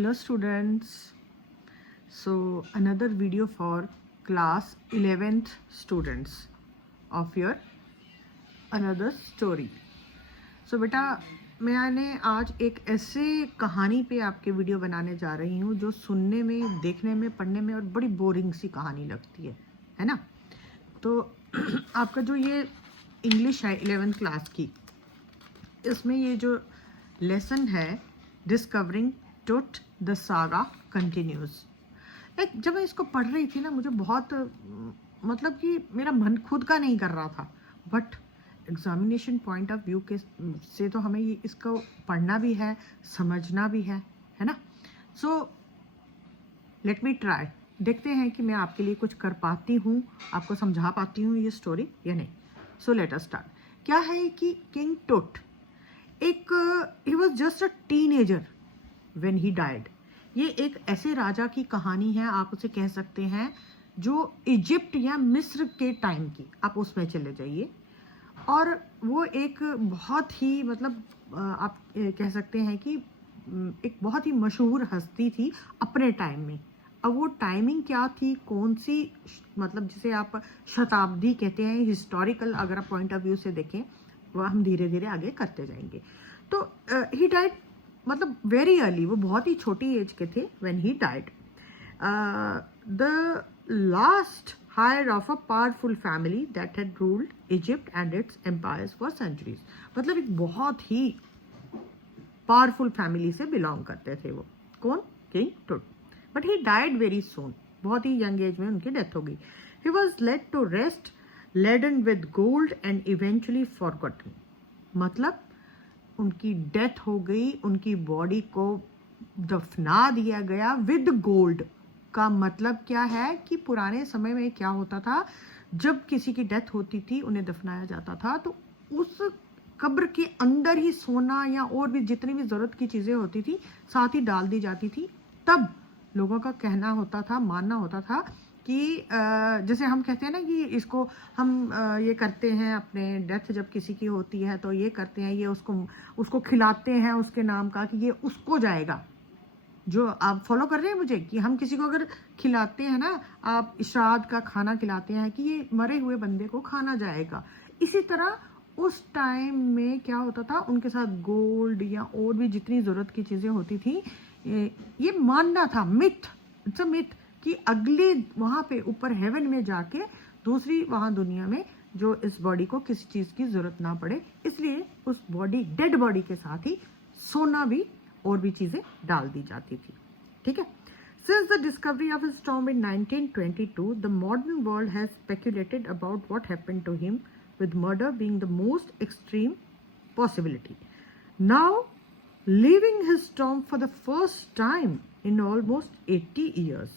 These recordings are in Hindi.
Hello students, so another video for class 11th students of your another story. So बेटा मैंने आज एक ऐसे कहानी पे आपके वीडियो बनाने जा रही हूँ जो सुनने में, देखने में, पढ़ने में और बड़ी बोरिंग सी कहानी लगती है ना। तो आपका जो ये इंग्लिश है 11th क्लास की, इसमें ये जो लेसन है डिस्कवरिंग टुट द सागा कंटिन्यूज। जब मैं इसको पढ़ रही थी ना, मुझे बहुत मतलब कि मेरा मन खुद का नहीं कर रहा था, but examination point of view के से तो हमें ये इसको पढ़ना भी है, समझना भी है ना। सो लेट मी ट्राई, देखते हैं कि मैं आपके लिए कुछ कर पाती हूँ, आपको समझा पाती हूँ ये स्टोरी या नहीं। So let us start. क्या है कि किंग टुट he was just a teenager when he died. ये एक ऐसे राजा की कहानी है, आप उसे कह सकते हैं जो इजिप्ट या मिस्र के टाइम की, आप उसमें चले जाइए। और वो एक बहुत ही मतलब आप कह सकते हैं कि एक बहुत ही मशहूर हस्ती थी अपने टाइम में। अब वो टाइमिंग क्या थी, कौन सी, मतलब जिसे आप शताब्दी कहते हैं, हिस्टोरिकल अगर आप पॉइंट ऑफ व्यू से देखें, वह हम धीरे धीरे आगे करते जाएंगे। तो ही डाइड मतलब वेरी अर्ली, वो बहुत ही छोटी एज के थे when he died. The last heir of a powerful family that had ruled Egypt and its empires for centuries। मतलब एक बहुत ही पावरफुल फैमिली से बिलोंग करते थे वो। कौन? King Tut. But he died very soon, बहुत ही यंग एज में उनकी डेथ हो गई। He was laid to rest laden with gold and eventually forgotten. मतलब उनकी डेथ हो गई, उनकी बॉडी को दफना दिया गया विद गोल्ड। का मतलब क्या है कि पुराने समय में क्या होता था, जब किसी की डेथ होती थी, उन्हें दफनाया जाता था, तो उस कब्र के अंदर ही सोना या और भी जितनी भी ज़रूरत की चीज़ें होती थी साथ ही डाल दी जाती थी। तब लोगों का कहना होता था, मानना होता था कि जैसे हम कहते हैं ना कि इसको हम ये करते हैं, अपने डेथ जब किसी की होती है तो ये करते हैं, ये उसको खिलाते हैं उसके नाम का, कि ये उसको जाएगा। जो आप फॉलो कर रहे हैं मुझे, कि हम किसी को अगर खिलाते हैं ना, आप इशराद का खाना खिलाते हैं कि ये मरे हुए बंदे को खाना जाएगा। इसी तरह उस टाइम में क्या होता था, उनके साथ गोल्ड या और भी जितनी ज़रूरत की चीज़ें होती थी, ये मानना था, मिथ, इट्स अ मिथ, कि अगले वहाँ पे ऊपर हेवन में जाके दूसरी वहाँ दुनिया में जो इस बॉडी को किसी चीज़ की ज़रूरत ना पड़े, इसलिए उस बॉडी, डेड बॉडी के साथ ही सोना भी और भी चीज़ें डाल दी जाती थी। ठीक है। Since the discovery of his tomb in 1922, the modern world has speculated about what happened to him, with murder being the most extreme possibility. Now, leaving his tomb for the first time in almost 80 years.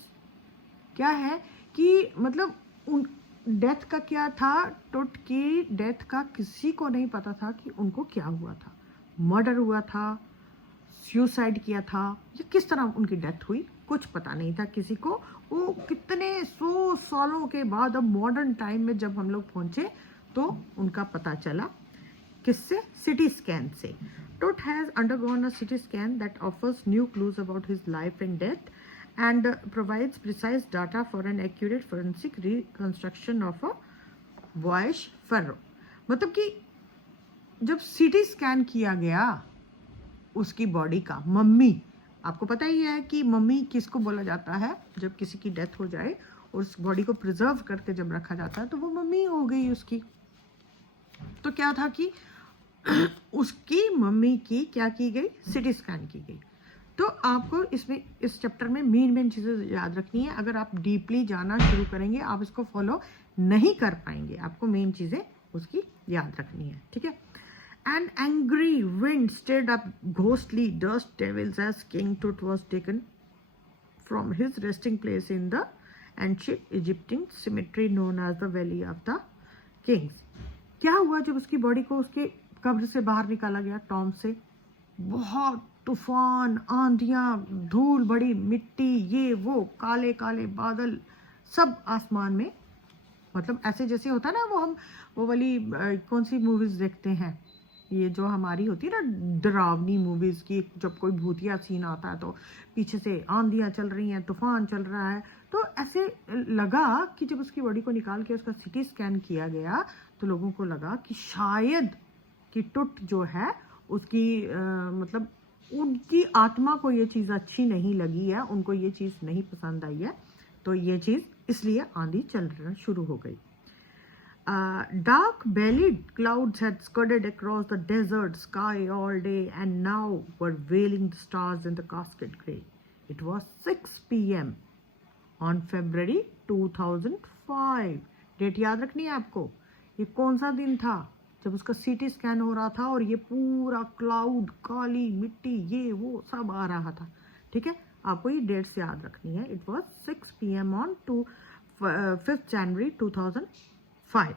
क्या है कि मतलब उन डेथ का क्या था, टुट की डेथ का किसी को नहीं पता था कि उनको क्या हुआ था, मर्डर हुआ था, सुसाइड किया था, या किस तरह उनकी डेथ हुई, कुछ पता नहीं था किसी को। वो कितने 100 सालों के बाद अब मॉडर्न टाइम में जब हम लोग पहुंचे तो उनका पता चला। किससे? सिटी स्कैन से। Tut has undergone a city scan that offers new clues about his life and death and provides precise data for an accurate forensic reconstruction of a boyish pharaoh. मतलब कि जब सिटी स्कैन किया गया उसकी बॉडी का, मम्मी, आपको पता ही है कि मम्मी किसको बोला जाता है, जब किसी की डेथ हो जाए और उस बॉडी को प्रिजर्व करके जब रखा जाता है तो वो मम्मी हो गई उसकी। तो क्या था कि उसकी मम्मी की क्या की गई, सिटी स्कैन की गई। तो आपको इसमें इस चैप्टर में मेन चीज़ें याद रखनी है। अगर आप डीपली जाना शुरू करेंगे, आप इसको फॉलो नहीं कर पाएंगे, आपको मेन चीज़ें उसकी याद रखनी है। ठीक है। An angry wind stirred up ghostly dust devils as King Tut was taken from his resting place in the ancient Egyptian cemetery known as the Valley of the Kings। क्या हुआ जब उसकी बॉडी को उसके कब्र से बाहर निकाला गया, टॉम से? बहुत तूफान, आंधियां, धूल भरी मिट्टी, ये वो, काले काले बादल, सब आसमान में। मतलब ऐसे जैसे होता है ना, वो हम वो वाली कौन सी मूवीज देखते हैं, ये जो हमारी होती है ना डरावनी मूवीज की, जब कोई भूतिया सीन आता है तो पीछे से आंधियां चल रही हैं, तूफान चल रहा है, तो ऐसे लगा कि जब उसकी बॉडी को निकाल के उसका सिटी स्कैन किया गया तो लोगों को लगा कि शायद कि टुट जो है उसकी मतलब उनकी आत्मा को ये चीज़ अच्छी नहीं लगी है, उनको ये चीज़ नहीं पसंद आई है, तो ये चीज़ इसलिए आंधी चलना शुरू हो गई. Dark bellied clouds had scudded across the desert sky all day and now were veiling the stars in the cascade grey. It was 6 p.m. on February 2005. Date याद रखनी है आपको. ये कौन सा दिन था जब उसका सीटी स्कैन हो रहा था और ये पूरा क्लाउड, काली मिट्टी, ये वो सब आ रहा था. ठीक है, आपको ये डेट्स याद रखनी है. It was 6 p.m. on 5th January 2005.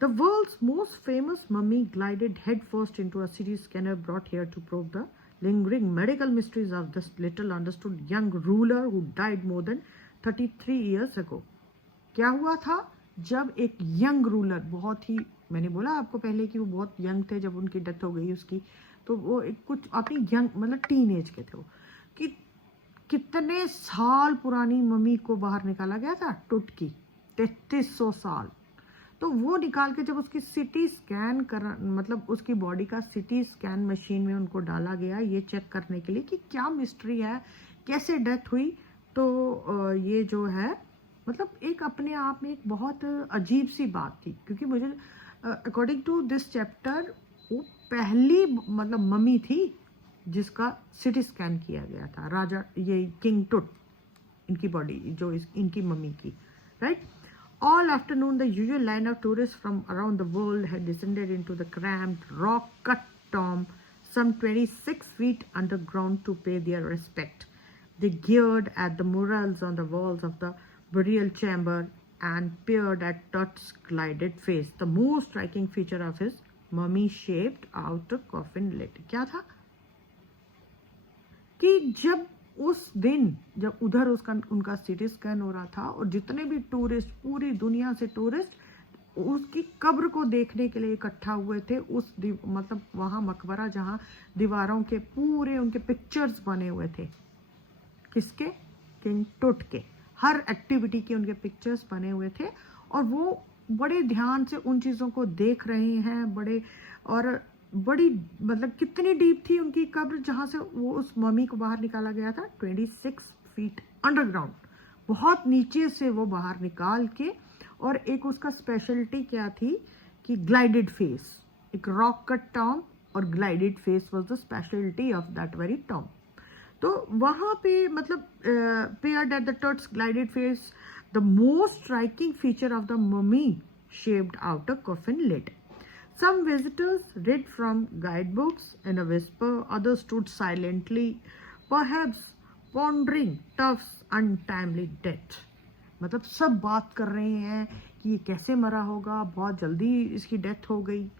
The world's most famous mummy glided headfirst into a CT scanner brought here to probe the lingering medical mysteries of this little understood young ruler who died more than 33 years ago. क्या हुआ था जब एक यंग रूलर, बहुत ही, मैंने बोला आपको पहले कि वो बहुत यंग थे जब उनकी डेथ हो गई उसकी, तो वो एक कुछ अपनी यंग मतलब टीन एज के थे वो, कि कितने साल पुरानी मम्मी को बाहर निकाला गया था, टुट की 3300 साल. तो वो निकाल के जब उसकी सिटी स्कैन कर, मतलब उसकी बॉडी का सिटी स्कैन मशीन में उनको डाला गया ये चेक करने के लिए कि क्या मिस्ट्री है, कैसे डेथ हुई. तो ये जो है मतलब एक अपने आप में एक बहुत अजीब सी बात थी, क्योंकि मुझे अकॉर्डिंग टू दिस चैप्टर वो पहली मतलब मम्मी थी जिसका सिटी स्कैन किया गया था. राजा ये किंग टुट, इनकी बॉडी जो इनकी मम्मी की, right. All afternoon, the usual line of tourists from around the world had descended into the cramped, rock-cut tomb, some 26 feet underground, to pay their respect. They geared at the murals on the walls of the burial chamber and peered at Tut's glided face, the most striking feature of his mummy-shaped outer coffin lid. क्या था कि जब उस दिन जब उधर उसका उनका सिटी स्कैन हो रहा था और जितने भी टूरिस्ट, पूरी दुनिया से टूरिस्ट उसकी कब्र को देखने के लिए इकट्ठा हुए थे, उस मतलब वहाँ मकबरा जहाँ दीवारों के पूरे उनके पिक्चर्स बने हुए थे, किसके, किंग टुट के, हर एक्टिविटी के उनके पिक्चर्स बने हुए थे और वो बड़े ध्यान से उन चीज़ों को देख रहे हैं. बड़े और बड़ी मतलब कितनी डीप थी उनकी कब्र जहाँ से वो उस मम्मी को बाहर निकाला गया था, 26 फीट अंडरग्राउंड, बहुत नीचे से वो बाहर निकाल के. और एक उसका स्पेशलिटी क्या थी कि ग्लाइडेड फेस, एक रॉक कट टॉम और glided face was the speciality of that very tomb. तो वहाँ पे मतलब paired at the Tut's glided face, the most striking feature of the mummy shaped outer coffin lid. Some visitors read from guidebooks in a whisper, others stood silently, perhaps pondering Tuft's untimely death. मतलब सब बात कर रहे हैं कि ये कैसे मरा होगा, बहुत जल्दी इसकी डेथ हो गई.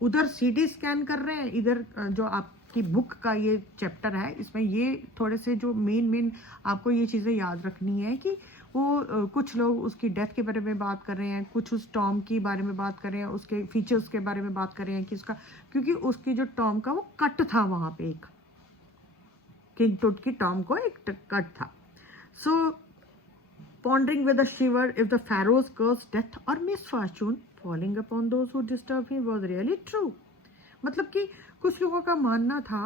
उधर सीटी स्कैन कर रहे हैं, इधर जो आपकी बुक का ये चैप्टर है इसमें ये थोड़े से जो मेन आपको ये चीज़ें याद रखनी है कि वो कुछ लोग उसकी डेथ के बारे में बात कर रहे हैं, कुछ उस टॉम के बारे में बात कर रहे हैं, उसके फीचर्स के बारे में बात कर रहे हैं कि उसका, क्योंकि उसकी जो टॉम का वो कट था वहाँ पे, एक किंग टुट की टॉम को एक कट था. सो pondering with a shiver if the pharaoh's curse, death or misfortune falling upon those who disturb him was really true. मतलब कि कुछ लोगों का मानना था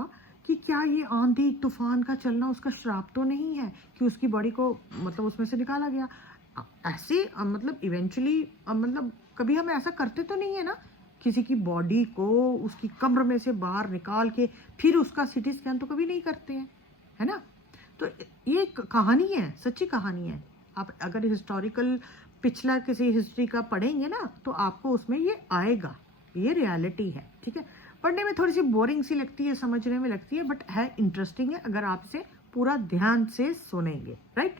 कि क्या ये आंधी तूफान का चलना उसका श्राप तो नहीं है कि उसकी बॉडी को मतलब उसमें से निकाला गया. ऐसे मतलब इवेंचुअली मतलब कभी हम ऐसा करते तो नहीं है ना, किसी की बॉडी को उसकी कब्र में से बाहर निकाल के फिर उसका सिटी स्कैन तो कभी नहीं करते हैं, है ना. तो ये कहानी है, सच्ची कहानी है. आप अगर हिस्टोरिकल पिछला किसी हिस्ट्री का पढ़ेंगे ना तो आपको उसमें ये आएगा, ये रियलिटी है. ठीक है, पढ़ने में थोड़ी सी बोरिंग सी लगती है, समझने में लगती है, बट है इंटरेस्टिंग है अगर आप इसे पूरा ध्यान से सुनेंगे, राइट.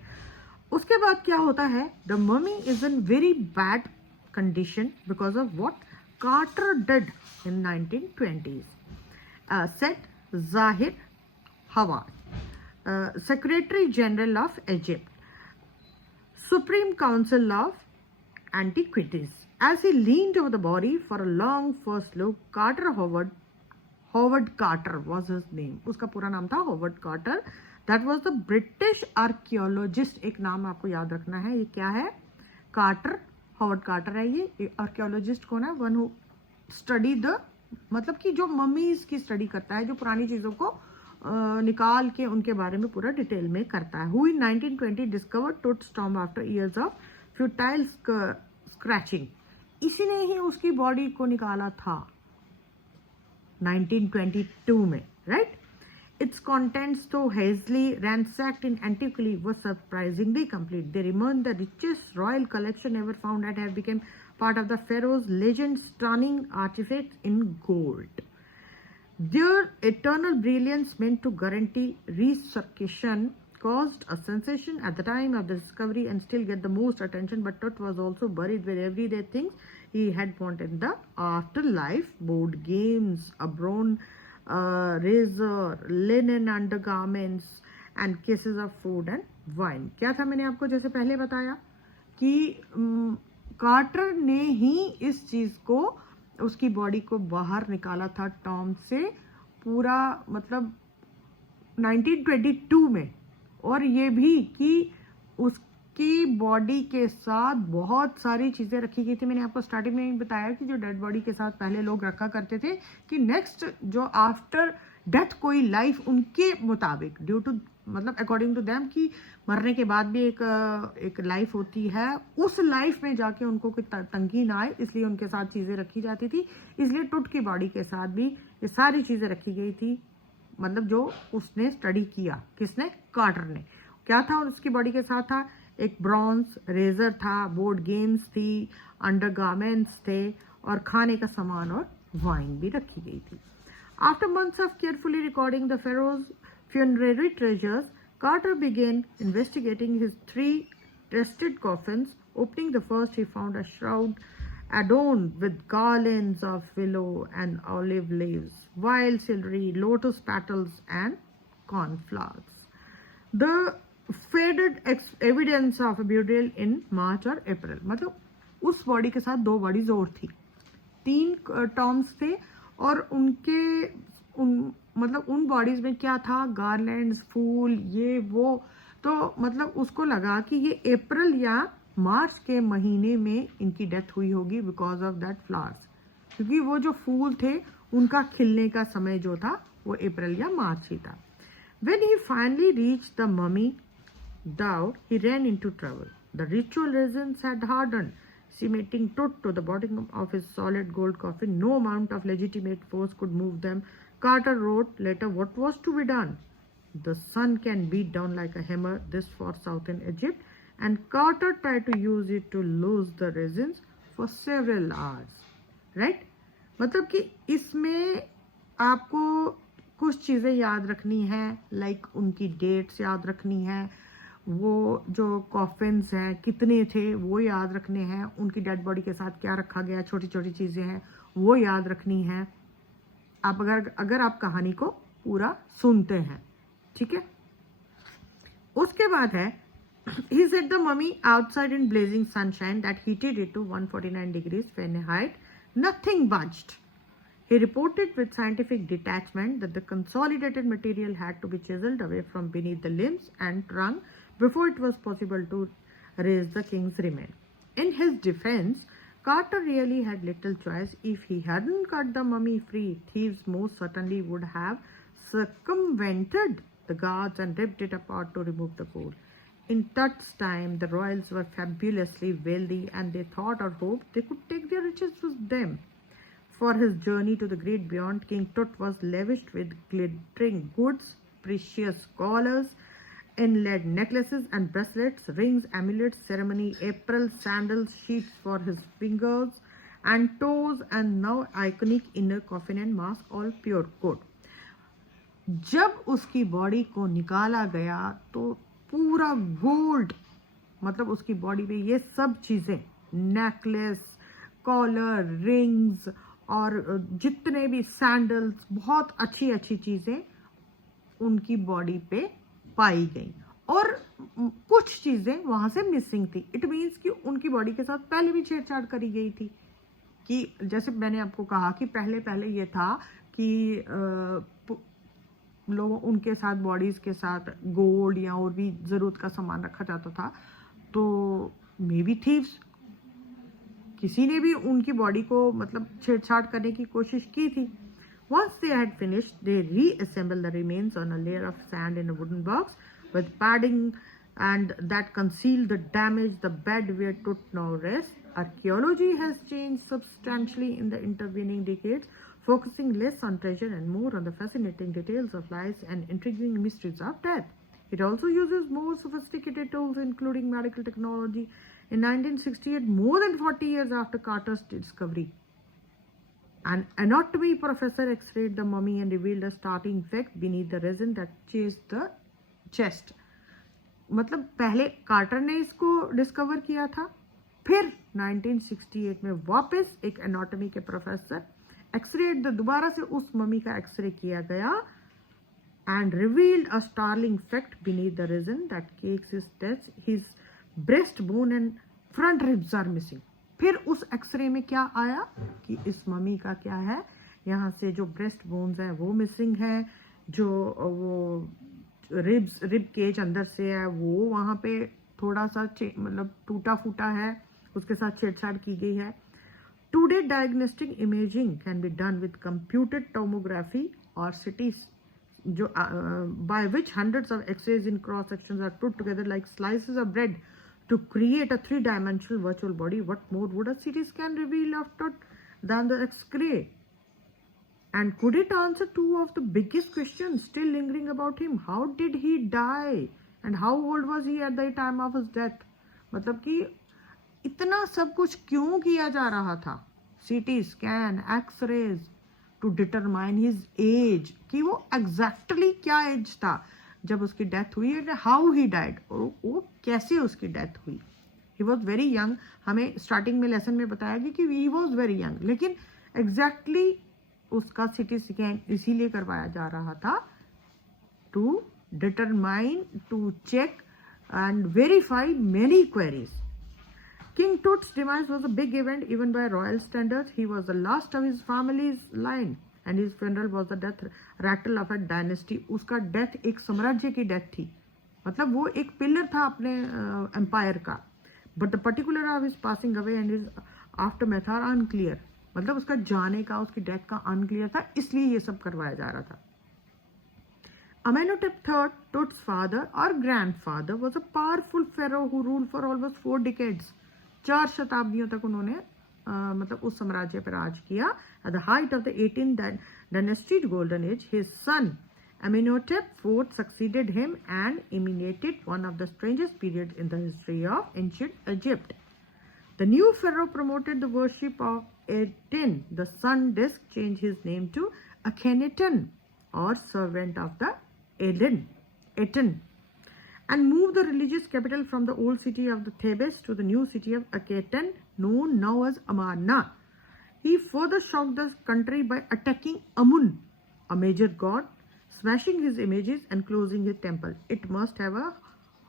उसके बाद क्या होता है, the mummy is in very bad condition because of what Carter did in 1920s, said Zahi Hawass, secretary general of Egypt, Supreme Council of Antiquities. As he leaned over the body for a long first look, Howard Carter was his name. उसका पूरा नाम था Howard Carter. That was the British archaeologist. एक नाम आपको याद रखना है. ये क्या है? Carter, Howard Carter है ये. Archaeologist कौन है? One who study the, मतलब कि जो मम्मीज की स्टडी करता है, जो पुरानी चीज़ों को निकाल के उनके बारे में पूरा डिटेल में करता है. Who in 1920 discovered Tut's tomb after years of futile scratching. इसी ने ही उसकी बॉडी को निकाला था 1922 में, right? Its contents, though hazily ransacked in antiquity, were surprisingly complete. They remain the richest royal collection ever found and have become part of the pharaoh's legend, stunning artifacts in gold. Their eternal brilliance, meant to guarantee resurrection, caused a sensation at the time of the discovery and still get the most attention, but Tut was also buried with everyday things he had wanted in the afterlife: board games, a bronze razor, linen undergarments, and cases of food and wine. क्या था, मैंने आपको जैसे पहले बताया कि कार्टर ने ही इस चीज को, उसकी बॉडी को बाहर निकाला था टॉम से, पूरा मतलब 1922 में. और ये भी कि उसकी बॉडी के साथ बहुत सारी चीज़ें रखी गई थी. मैंने आपको स्टार्टिंग में बताया कि जो डेड बॉडी के साथ पहले लोग रखा करते थे कि नेक्स्ट जो आफ्टर डेथ कोई लाइफ उनके मुताबिक, ड्यू टू मतलब अकॉर्डिंग टू देम, कि मरने के बाद भी एक लाइफ होती है, उस लाइफ में जाके उनको कोई तंगी ना आए, इसलिए उनके साथ चीज़ें रखी जाती थी. इसलिए टुट की बॉडी के साथ भी ये सारी चीज़ें रखी गई थी. मतलब जो उसने स्टडी किया, किसने? कार्टर ने. क्या था उसकी बॉडी के साथ? था एक ब्रॉन्ज रेजर था, बोर्ड गेम्स थी, अंडरगारमेंट्स थे, और खाने का सामान और वाइन भी रखी गई थी. After months of carefully recording the pharaoh's funerary treasures, Carter began investigating his 3 tested coffins. Opening the first, he found a shroud adorned with garlands of willow and olive leaves, wild celery, lotus petals, and cornflowers. The faded evidence of a burial in March or April. मतलब उस बॉडी के साथ 2 बॉडीज और थी, 3 टॉम्स थे, और उन बॉडीज में क्या था? गार्लैंड्स, फूल, ये वो. तो मतलब उसको लगा कि ये अप्रैल या मार्च के महीने में इनकी डेथ हुई होगी बिकॉज ऑफ दैट फ्लावर्स, क्योंकि वो जो फूल थे उनका खिलने का समय जो था वो अप्रैल या मार्च ही था. When he finally reached the mummy Dowd, he ran into trouble. The ritual resins had hardened, cementing Tut to the bottom of his solid gold coffin. No amount of legitimate force could move them. Carter wrote later what was to be done. The sun can beat down like a hammer, this for southern Egypt, and Carter tried to use it to lose the resins for several hours. Right? मतलब कि इसमें आपको कुछ चीज़ें याद रखनी है, लाइक उनकी डेट्स याद रखनी है, वो जो कॉफिन्स हैं कितने थे वो याद रखने हैं, उनकी डेड बॉडी के साथ क्या रखा गया, छोटी छोटी चीज़ें हैं वो याद रखनी है. आप अगर आप कहानी को पूरा सुनते हैं, ठीक है. उसके बाद है he set the mummy outside in blazing sunshine that heated it to 149 degrees Fahrenheit. Nothing budged. He reported with scientific detachment that the consolidated material had to be chiseled away from beneath the limbs and trunk before it was possible to raise the king's remains. In his defense, Carter really had little choice. If he hadn't cut the mummy free, thieves most certainly would have circumvented the guards and ripped it apart to remove the gold. In Tut's time, the royals were fabulously wealthy and they thought or hoped they could take their riches with them. For his journey to the great beyond, King Tut was lavished with glittering goods, precious collars, inlaid necklaces and bracelets, rings, amulets, ceremony, apparel, sandals, sheets for his fingers and toes, and now iconic inner coffin and mask, all pure gold. जब उसकी बॉडी को निकाला गया तो पूरा गोल्ड, मतलब उसकी बॉडी पे ये सब चीज़ें, नेकलेस, कॉलर, रिंग्स और जितने भी सैंडल्स, बहुत अच्छी अच्छी चीज़ें उनकी बॉडी पे पाई गई. और कुछ चीजें वहां से मिसिंग थी. इट मीन्स कि उनकी बॉडी के साथ पहले भी छेड़छाड़ करी गई थी. कि जैसे मैंने आपको कहा कि पहले ये था कि लोगों उनके साथ बॉडीज के साथ गोल्ड या और भी जरूरत का सामान रखा जाता था. तो मे बी थीव्स, किसी ने भी उनकी बॉडी को मतलब छेड़छाड़ करने की कोशिश की थी. Once they had finished, they reassembled the remains on a layer of sand in a wooden box with padding and that concealed the damage. The bed where Tut now rests. Archaeology has changed substantially in the intervening decades, focusing less on treasure and more on the fascinating details of lives and intriguing mysteries of death. It also uses more sophisticated tools, including medical technology. In 1968, more than 40 years after Carter's discovery, an anatomy professor x-rayed the mummy and revealed a startling fact beneath the resin that chased the chest. मतलब पहले कार्टर ने इसको डिस्कवर किया था, फिर 1968 में वापस एक एनाटॉमी के प्रोफेसर एक्सरे दोबारा से उस मम्मी का एक्सरे किया गया and revealed a startling fact beneath the resin that cakes his chest. His breastbone and front ribs are missing. फिर उस एक्सरे में क्या आया कि इस मम्मी का क्या है, यहाँ से जो ब्रेस्ट बोन्स है वो मिसिंग है, जो वो रिब केज अंदर से है वो वहाँ पे थोड़ा सा मतलब टूटा फूटा है, उसके साथ छेड़छाड़ की गई है. Today, diagnostic imaging can be done with computed tomography or CT, by which hundreds of X-rays in cross sections are put together like slices of bread to create a three-dimensional virtual body. What more would a CT scan reveal than the X-ray? And could it answer two of the biggest questions still lingering about him? How did he die? And how old was he at the time of his death? मतलब कि इतना सब कुछ क्यों किया जा रहा था? CT scan, X-rays to determine his age, कि वो exactly क्या एज था जब उसकी डेथ हुई, हाउ ही डाइड, और वो कैसे उसकी डेथ हुई. He was very young. हमें स्टार्टिंग में लेसन में बताया गया कि ही वॉज वेरी यंग, लेकिन एग्जैक्टली उसका CT स्कैन इसीलिए करवाया जा रहा था to determine, to check and verify many queries. King Tut's demise was a big event even by royal standards. He was the last of his family's line and his funeral was the death rattle of a dynasty. उसका डेथ एक साम्राज्य की डेथ थी, मतलब वो एक पिलर था अपने एम्पायर का. But the particular of his passing away and his aftermath are unclear. मतलब उसका जाने का, उसकी डेथ का अनक्लियर था, इसलिए ये सब करवाया जा रहा था. Amenhotep III, Tut's father or grandfather, was a powerful pharaoh who ruled for almost 4 decades. 4 शताब्दियों तक उन्होंने मतलब उस साम्राज्य पर राज किया. At the height of the 18th dynasty golden age, his son Amenhotep IV succeeded him and emanated one of the strangest periods in the history of ancient Egypt. The new pharaoh promoted the worship of Aten, the sun disk, changed his name to Akhenaten or servant of the Aten, and moved the religious capital from the old city of the Thebes to the new city of Akhenaten, known now as Amarna. He further shocked the country by attacking Amun, a major god, smashing his images and closing his temple. It must have a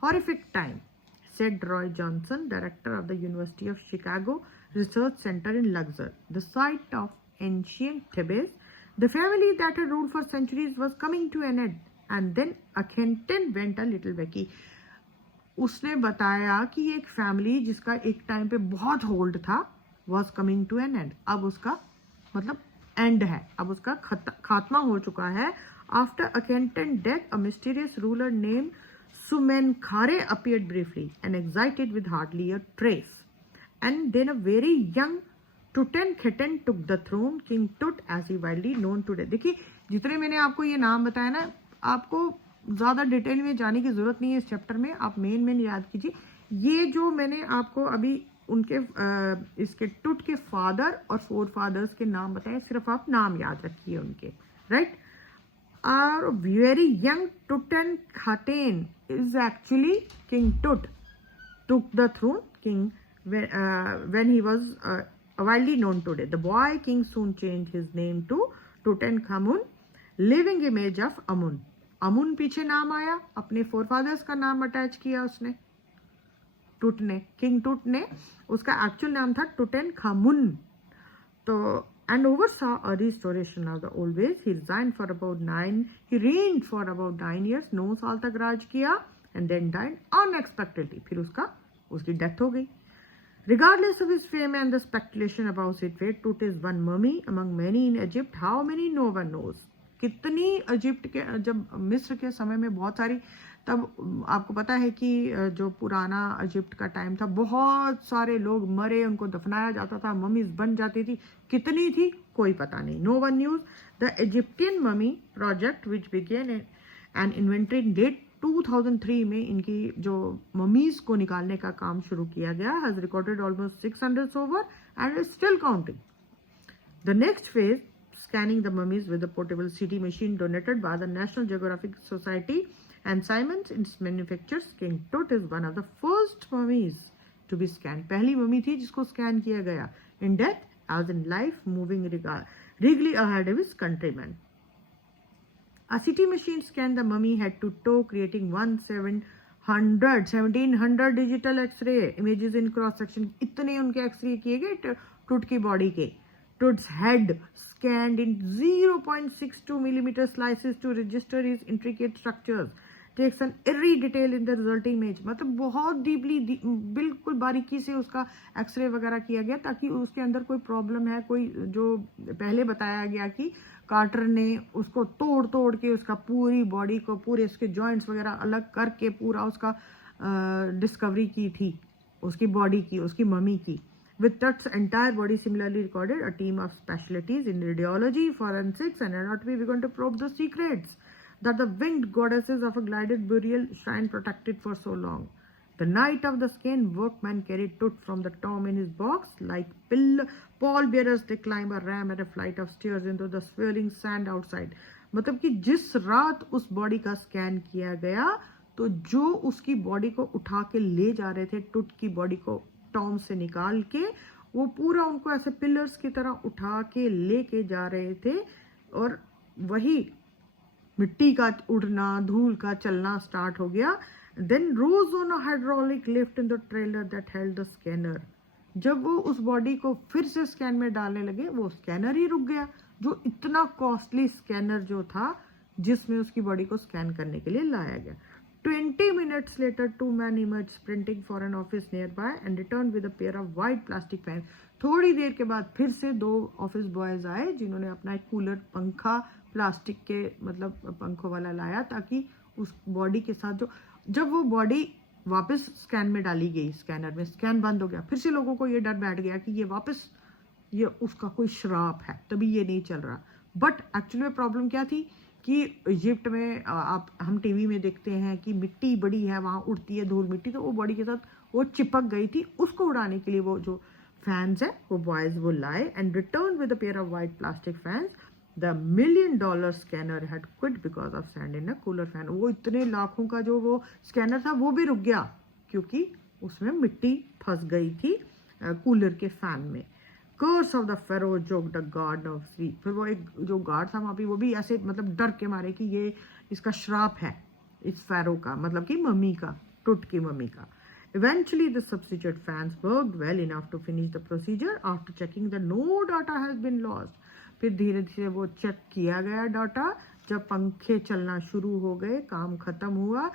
horrific time, said Roy Johnson, director of the University of Chicago Research Center in Luxor, the site of ancient Thebes. The family that had ruled for centuries was coming to an end, and then Akhenaten went a little wacky. उसने बताया कि एक फैमिली जिसका एक टाइम पे बहुत होल्ड था was coming to an end. अब उसका मतलब एंड है, अब उसका खात्मा हो चुका है. After Akhenaten's death, a mysterious ruler named Sumenkhare appeared briefly and excited with hardly a trace. And then a very young Tutankhaten took the throne. King Tut, as he widely known today. देखिए जितने मैंने आपको ये नाम बताया ना, आपको ज़्यादा डिटेल में जाने की ज़रूरत नहीं है इस चैप्टर में. आप मेन याद कीजिए. ये जो मैंने आपको अभी उनके इसके टुट के फादर और 4 फादर्स के नाम बताए, सिर्फ आप नाम याद रखिए उनके, राइट. और very young Tutankhaten is actually King Tut took the throne. King when he was widely known today. The boy king soon changed his name to Tutankhamun, living image of Amun. Amun पीछे नाम आया, अपने फोरफादर्स का नाम अटैच किया उसने, टुट ने, किंग टुट ने। उसका एक्चुअल नाम था टुटेनखामुन। तो and oversaw a restoration of the old ways. He reigned for about 9 years, 9 साल तक राज किया, and then died unexpectedly. फिर उसकी डेथ हो गई। Regardless of his fame and the speculation about his fate, Tut is one mummy among many in Egypt. How many? No one knows. कितनी इजिप्ट के, जब मिस्र के समय में बहुत सारी, तब आपको पता है कि जो पुराना इजिप्ट का टाइम था, बहुत सारे लोग मरे, उनको दफनाया जाता था, ममीज बन जाती थी। कितनी थी कोई पता नहीं। No one news. The Egyptian mummy project which began and inventory in date 2003 में इनकी जो ममीज को निकालने का काम शुरू किया गया, has recorded almost 600 so far and is still counting. The next phase, scanning the mummies with a portable CT machine donated by the National Geographic Society and Siemens its manufacturers. King Tut is one of the first mummies to be scanned. पहली मम्मी थी जिसको स्कैन किया गया, in death as in life, moving regally ahead of his countrymen. A CT machine scanned the mummy head to toe, creating 1700 digital X-ray images in cross section. इतने उनके X-ray किए गए टुट की बॉडी के। Tut's head scanned in 0.62 millimeter slices to register his intricate structures. Takes an eerie detail in the resulting image. मतलब बहुत डीपली, बिल्कुल बारीकी से उसका एक्सरे वगैरह किया गया, ताकि उसके अंदर कोई प्रॉब्लम है, कोई जो पहले बताया गया कि कार्टर ने उसको तोड़ तोड़ के उसका पूरी बॉडी को, पूरे उसके जॉइंट्स वगैरह अलग करके पूरा उसका डिस्कवरी की थी, उसकी बॉडी की, उसकी मम्मी की। With Tut's entire body similarly recorded, a team of specialties in radiology, forensics, and anatomy began to probe the secrets that the winged goddesses of a glided burial shrine protected for so long. The night of the scan, workmen carried Tut from the tomb in his box. Like pallbearers, they climb a ramp and a flight of stairs into the swirling sand outside. मतलब कि जिस रात उस बॉडी का स्कैन किया गया, तो जो उसकी बॉडी को उठा के ले जा रहे थे, टुट की बॉडी को टॉम से निकाल के, वो पूरा उनको ऐसे पिलर्स की तरह उठा के लेके जा रहे थे, और वही मिट्टी का उड़ना, धूल का चलना स्टार्ट हो गया। Then rose on a hydraulic lift in the trailer that held the scanner. जब वो उस बॉडी को फिर से स्कैन में डालने लगे, वो स्कैनर ही रुक गया, जो इतना कॉस्टली स्कैनर जो था, जिसमें उसकी बॉडी को स्कैन करने के लिए लाया गया। 20 minutes later, 2 men emerged sprinting for an office nearby and returned with a pair of white plastic fans. थोड़ी देर के बाद फिर से 2 ऑफिस बॉयज आए, जिन्होंने अपना एक कूलर पंखा प्लास्टिक के, मतलब पंखों वाला लाया, ताकि उस बॉडी के साथ जब वो बॉडी वापस स्कैन में डाली गई, स्कैनर में स्कैन बंद हो गया, फिर से लोगों को ये डर बैठ गया कि ये वापस, ये उसका कोई श्राप है, तभी ये नहीं चल रहा। बट एक्चुअली में प्रॉब्लम क्या थी कि इजिप्ट में हम टीवी में देखते हैं कि मिट्टी बड़ी है, वहाँ उड़ती है धूल मिट्टी, तो वो बॉडी के साथ वो चिपक गई थी। उसको उड़ाने के लिए वो जो फैंस है, वो बॉयज वो लाए and return with a pair of white plastic fans. The $1 million scanner had quit because of sand in a cooler fan. वो इतने लाखों का जो वो स्कैनर था, वो भी रुक गया क्योंकि उसमें मिट्टी फंस गई थी कूलर के फैन में। Curse of the pharaoh joke the guard of स्वी। फिर वो एक जो गार्ड था वहाँ पे, वो भी ऐसे मतलब डर के मारे कि ये इसका श्राप है, इस फेरो का, मतलब कि मम्मी का, टुट की मम्मी का। Eventually the substitute fans worked well enough to finish the procedure. After checking that no data has been lost, फिर धीरे धीरे वो चेक किया गया डाटा, जब पंखे चलना शुरू हो गए, काम खत्म हुआ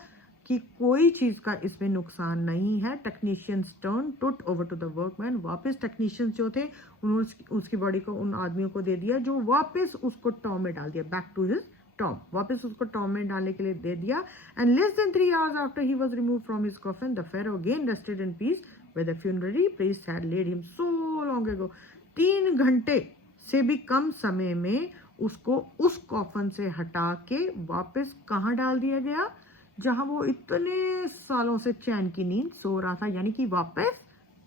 कि कोई चीज का इसमें नुकसान नहीं है। टेक्नीशियंस टर्न टुट ओवर टू द वर्कमैन। वापस टेक्नीशियंस जो थे, उन्होंने उसकी बॉडी को उन आदमियों को दे दिया, जो वापस उसको टॉम में डाल दिया, बैक टू हिज टॉम, वापस उसको टॉम में डालने के लिए दे दिया। And less than 3 hours after he was removed from his coffin, the pharaoh again rested in peace where the funerary priest had laid him so long ago. 3 घंटे से भी कम समय में उसको उस कॉफन से हटा के वापस कहाँ डाल दिया गया, जहां वो इतने सालों से चैन की नींद सो रहा था, यानी कि वापस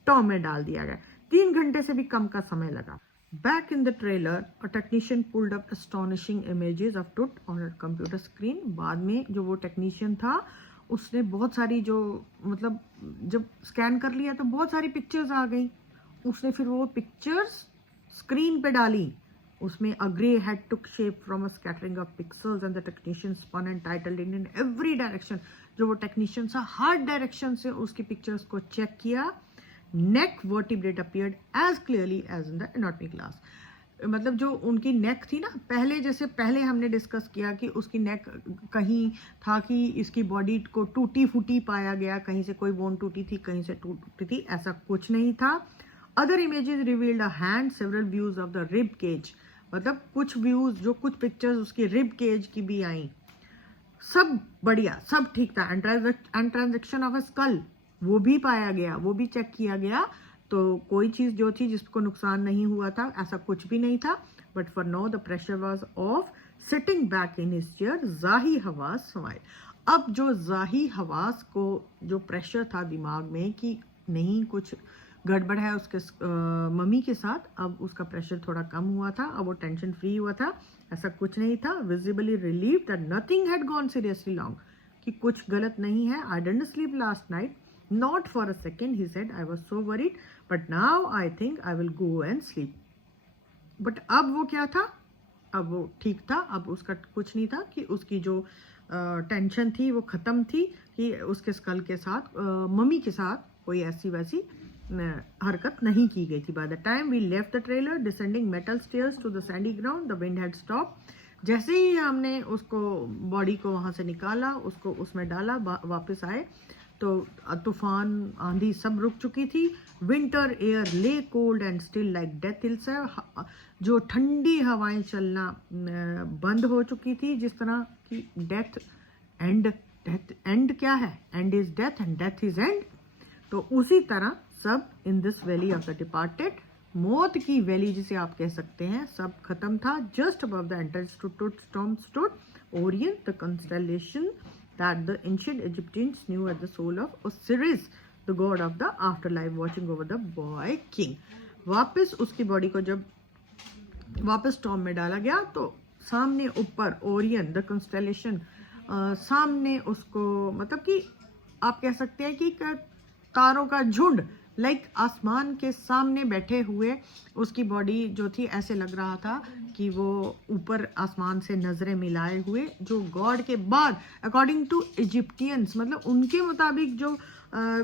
टॉम में डाल दिया गया। 3 घंटे से भी कम का समय लगा। Back in the trailer, a technician pulled up astonishing images of Tut on a computer screen. बाद में जो वो टेक्नीशियन था, उसने बहुत सारी जो, मतलब जब स्कैन कर लिया तो बहुत सारी पिक्चर्स आ गई। उसने फिर वो पिक्चर्स स्क्रीन पे डाली उसमें a grey head took shape from a scattering of pixels and the technician spun and titled it in every direction. जो वो टेक्नीशियन था हर डायरेक्शन से उसकी पिक्चर्स को चेक किया. Neck vertebrate appeared as clearly as in the anatomy class. मतलब जो उनकी नेक थी ना, पहले हमने डिस्कस किया कि उसकी नेक कहीं था कि इसकी बॉडी को टूटी फूटी पाया गया, कहीं से कोई बोन टूटी थी, कहीं से टूटी थी, ऐसा कुछ नहीं था. Other images revealed a hand, several views of the rib cage. मतलब कुछ व्यूज, जो कुछ पिक्चर्स उसकी रिब केज की भी आई, सब बढ़िया, सब ठीक था. And transaction of a skull, वो भी पाया गया, वो भी चेक किया गया. तो कोई चीज जो थी जिसको नुकसान नहीं हुआ था, ऐसा कुछ भी नहीं था. But for know the pressure was of sitting back in his chair. जाही हवास स्माइल. अब जो जाही हवास को जो प्रेशर था दिमाग में कि नहीं कुछ गड़बड़ है उसके मम्मी के साथ, अब उसका प्रेशर थोड़ा कम हुआ था, अब वो टेंशन फ्री हुआ था. ऐसा कुछ नहीं था. Visibly relieved that nothing had gone seriously long, कि कुछ गलत नहीं है. I didn't sleep last night, not for a second, he said. I was so worried, but now I think I will go and sleep. But अब वो क्या था, अब वो ठीक था. अब उसका कुछ नहीं था कि उसकी जो टेंशन थी वो ख़त्म थी कि उसके स्कल के साथ मम्मी के साथ कोई ऐसी वैसी हरकत नहीं की गई थी. By the time we left the trailer, descending metal stairs to the sandy ground, the wind had stopped. जैसे ही हमने उसको बॉडी को वहाँ से निकाला, उसको उसमें डाला, वापस आए तो तूफान आंधी सब रुक चुकी थी. विंटर एयर ले cold and still like death hills. जो ठंडी हवाएं चलना बंद हो चुकी थी, जिस तरह की डेथ एंड क्या है, and is death and death is and. तो उसी तरह सब in this valley of the departed, मौत की वैली जिसे आप कह सकते हैं, सब खत्म था. Just above the entrance to Tut's tomb stood Orion, the constellation that the ancient Egyptians knew as the soul of Osiris, the god of the afterlife, watching over the boy king. वापस उसकी बॉडी को जब वापस टॉम में डाला गया तो सामने ऊपर ओरियन, द कंस्टेलेशन, सामने उसको, मतलब कि आप कह सकते हैं कि तारों का झुंड, लाइक आसमान के सामने बैठे हुए उसकी बॉडी जो थी, ऐसे लग रहा था कि वो ऊपर आसमान से नजरें मिलाए हुए, जो गॉड के बाद अकॉर्डिंग टू इजिप्टियंस, मतलब उनके मुताबिक जो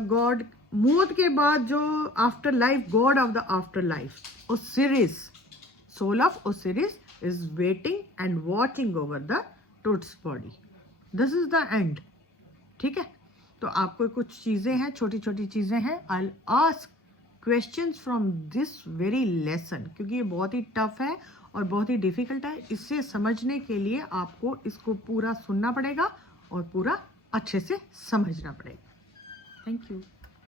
गॉड मौत के बाद जो afterlife, god of the afterlife, Osiris, soul of Osiris is waiting and watching over the Tut's body. This is the end. ठीक है. तो आपको कुछ चीज़ें हैं, छोटी छोटी चीज़ें हैं. I ask questions from this very lesson, क्योंकि ये बहुत ही टफ है और बहुत ही डिफिकल्ट है. इससे समझने के लिए आपको इसको पूरा सुनना पड़ेगा और पूरा अच्छे से समझना पड़ेगा. Thank you.